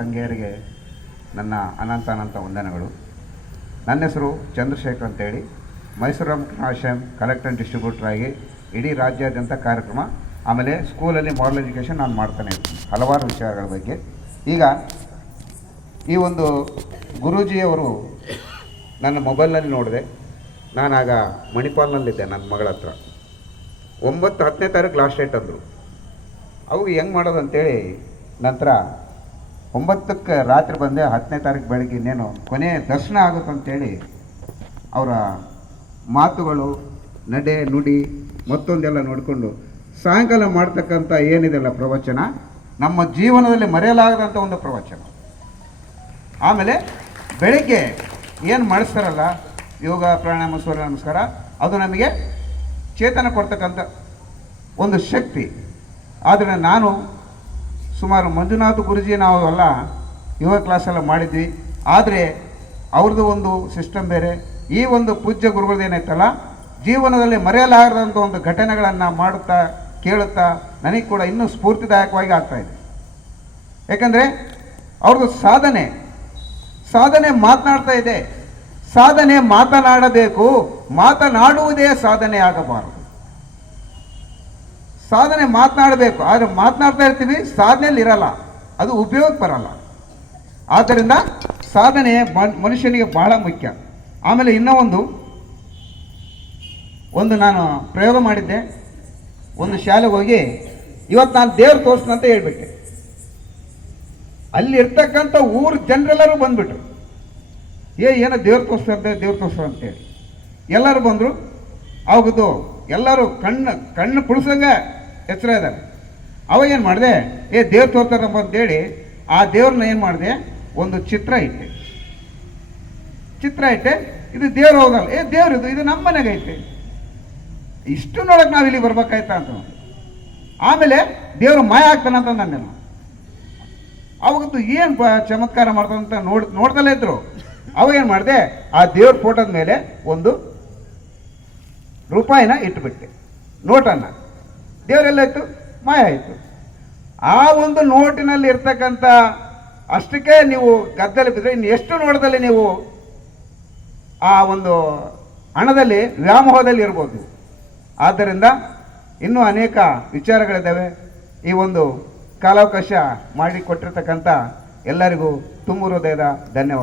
ತಂಗಿಯರಿಗೆ ನನ್ನ ಅನಂತ ವಂದನೆಗಳು. ನನ್ನ ಹೆಸರು ಚಂದ್ರಶೇಖರ್ ಅಂತೇಳಿ, ಮೈಸೂರು ಆಶ್ರಮ್ ಕಲೆಕ್ಟರ್ ಡಿಸ್ಟ್ರಿಬ್ಯೂಟರ್ ಆಗಿ ಇಡೀ ರಾಜ್ಯಾದ್ಯಂತ ಕಾರ್ಯಕ್ರಮ, ಆಮೇಲೆ ಸ್ಕೂಲಲ್ಲಿ ಮಾರಲ್ ಎಜುಕೇಷನ್ ನಾನು ಮಾಡ್ತಾನೆ ಇರ್ತೀನಿ ಹಲವಾರು ವಿಷಯಗಳ ಬಗ್ಗೆ. ಈಗ ಈ ಒಂದು ಗುರೂಜಿಯವರು ನನ್ನ ಮೊಬೈಲ್ನಲ್ಲಿ ನೋಡಿದೆ. ನಾನಾಗ ಮಣಿಪಾಲ್ನಲ್ಲಿದ್ದೆ ನನ್ನ ಮಗಳ ಹತ್ರ. 9-10ನೇ ತಾರೀಕು ಲಾಸ್ಟ್ ಡೇಟ್ ಅಂದರು. ಅವು ಹೆಂಗೆ ಮಾಡೋದು ಅಂತೇಳಿ ನಂತರ 9ಕ್ಕೆ ರಾತ್ರಿ ಬಂದೆ. 10ನೇ ತಾರೀಕು ಬೆಳಗ್ಗೆ ಇನ್ನೇನು ಕೊನೆ ದರ್ಶನ ಆಗುತ್ತಂತೇಳಿ ಅವರ ಮಾತುಗಳು, ನಡೆ ನುಡಿ ಮತ್ತೊಂದೆಲ್ಲ ನೋಡಿಕೊಂಡು ಸಾಯಂಕಾಲ ಮಾಡ್ತಕ್ಕಂಥ ಏನಿದೆಲ್ಲ ಪ್ರವಚನ ನಮ್ಮ ಜೀವನದಲ್ಲಿ ಮರೆಯಲಾಗದಂಥ ಒಂದು ಪ್ರವಚನ. ಆಮೇಲೆ ಬೆಳಗ್ಗೆ ಏನು ಮಾಡಿಸ್ತಾರಲ್ಲ ಯೋಗ ಪ್ರಾಣಾಯಾಮ ಸೂರ್ಯ ನಮಸ್ಕಾರ, ಅದು ನಮಗೆ ಚೇತನ ಕೊಡ್ತಕ್ಕಂಥ ಒಂದು ಶಕ್ತಿ. ಆದರೆ ನಾನು ಸುಮಾರು ಮಂಜುನಾಥ್ ಗುರುಜಿ ನಾವೆಲ್ಲ ಯೋಗ ಕ್ಲಾಸೆಲ್ಲ ಮಾಡಿದ್ವಿ. ಆದರೆ ಅವ್ರದ್ದು ಒಂದು ಸಿಸ್ಟಮ್ ಬೇರೆ. ಈ ಒಂದು ಪೂಜ್ಯ ಗುರುಗಳದ್ದೇನೈತಲ್ಲ, ಜೀವನದಲ್ಲಿ ಮರೆಯಲಾಗದಂಥ ಒಂದು ಘಟನೆಗಳನ್ನು ಮಾಡುತ್ತಾ ಕೇಳುತ್ತಾ ನನಗೆ ಕೂಡ ಇನ್ನೂ ಸ್ಫೂರ್ತಿದಾಯಕವಾಗಿ ಆಗ್ತಾಯಿದೆ. ಯಾಕಂದರೆ ಅವ್ರದ್ದು ಸಾಧನೆ ಮಾತನಾಡ್ತಾ ಇದೆ. ಸಾಧನೆ ಮಾತನಾಡಬೇಕು, ಮಾತನಾಡುವುದೇ ಸಾಧನೆ ಆಗಬಾರದು. ಸಾಧನೆ ಮಾತನಾಡಬೇಕು, ಆದರೆ ಮಾತನಾಡ್ತಾ ಇರ್ತೀವಿ, ಸಾಧನೆಯಲ್ಲಿ ಇರಲ್ಲ, ಅದು ಉಪಯೋಗಕ್ಕೆ ಬರಲ್ಲ. ಆದ್ದರಿಂದ ಸಾಧನೆ ಮನುಷ್ಯನಿಗೆ ಬಹಳ ಮುಖ್ಯ. ಆಮೇಲೆ ಇನ್ನೂ ಒಂದು ನಾನು ಪ್ರಯೋಗ ಮಾಡಿದ್ದೆ. ಒಂದು ಶಾಲೆಗೆ ಹೋಗಿ ಇವತ್ತು ನಾನು ದೇವ್ರು ತೋರಿಸ್ತೀನಿ ಅಂತ ಹೇಳ್ಬಿಟ್ಟೆ. ಅಲ್ಲಿ ಇರ್ತಕ್ಕಂಥ ಊರು ಜನರೆಲ್ಲರೂ ಬಂದ್ಬಿಟ್ರು. ಏನೋ ದೇವ್ರು ತೋರಿಸ್ತಾರೆ ಅಂತೇಳಿ ಎಲ್ಲರೂ ಬಂದರು. ಅವಾಗದು ಎಲ್ಲರೂ ಕಣ್ಣು ಪುಳಿಸಂಗೆ ಎಚ್ಚರ ಇದ್ದಾರೆ. ಅವಾಗೇನು ಮಾಡಿದೆ, ದೇವ್ರು ತೋರ್ತಾರಪ್ಪ ಅಂತೇಳಿ ಆ ದೇವ್ರನ್ನ ಏನು ಮಾಡಿದೆ, ಒಂದು ಚಿತ್ರ ಇಟ್ಟೆ. ಇದು ದೇವ್ರು ಹೋಗಲ್ಲ, ದೇವ್ರು ಇದು ನಮ್ಮ ಮನೆಗೆ ಐತೆ, ಇಷ್ಟು ನೋಡಕ್ಕೆ ನಾವು ಇಲ್ಲಿ ಬರ್ಬೇಕಾಯ್ತಾ ಅಂತ. ಆಮೇಲೆ ದೇವರು ಮಾಯ ಆಗ್ತಾನಂತ ನಾನು ಅವಾಗದ್ದು ಏನು ಚಮತ್ಕಾರ ಮಾಡ್ತಾನಂತ ನೋಡ್ದಲ್ಲೇ ಇದ್ರು. ಅವಾಗೇನು ಮಾಡಿದೆ, ಆ ದೇವ್ರ ಫೋಟೋದ ಮೇಲೆ ಒಂದು ರೂಪಾಯಿನ ಇಟ್ಬಿಟ್ಟೆ, ನೋಟನ್ನು. ದೇವರೆಲ್ಲ ಇತ್ತು, ಮಾಯ ಆಯಿತು. ಆ ಒಂದು ನೋಟಿನಲ್ಲಿ ಇರ್ತಕ್ಕಂಥ ಅಷ್ಟಕ್ಕೆ ನೀವು ಗದ್ದಲಿ ಬಿದ್ದರೆ ಇನ್ನು ಎಷ್ಟು ನೋಟದಲ್ಲಿ ನೀವು ಆ ಒಂದು ಹಣದಲ್ಲಿ ವ್ಯಾಮೋಹದಲ್ಲಿ ಇರ್ಬೋದು. ಆದ್ದರಿಂದ ಇನ್ನೂ ಅನೇಕ ವಿಚಾರಗಳಿದ್ದಾವೆ. ಈ ಒಂದು ಕಾಲಾವಕಾಶ ಮಾಡಿಕೊಟ್ಟಿರ್ತಕ್ಕಂಥ ಎಲ್ಲರಿಗೂ ತುಂಬ ಹೃದಯದ ಧನ್ಯವಾದ.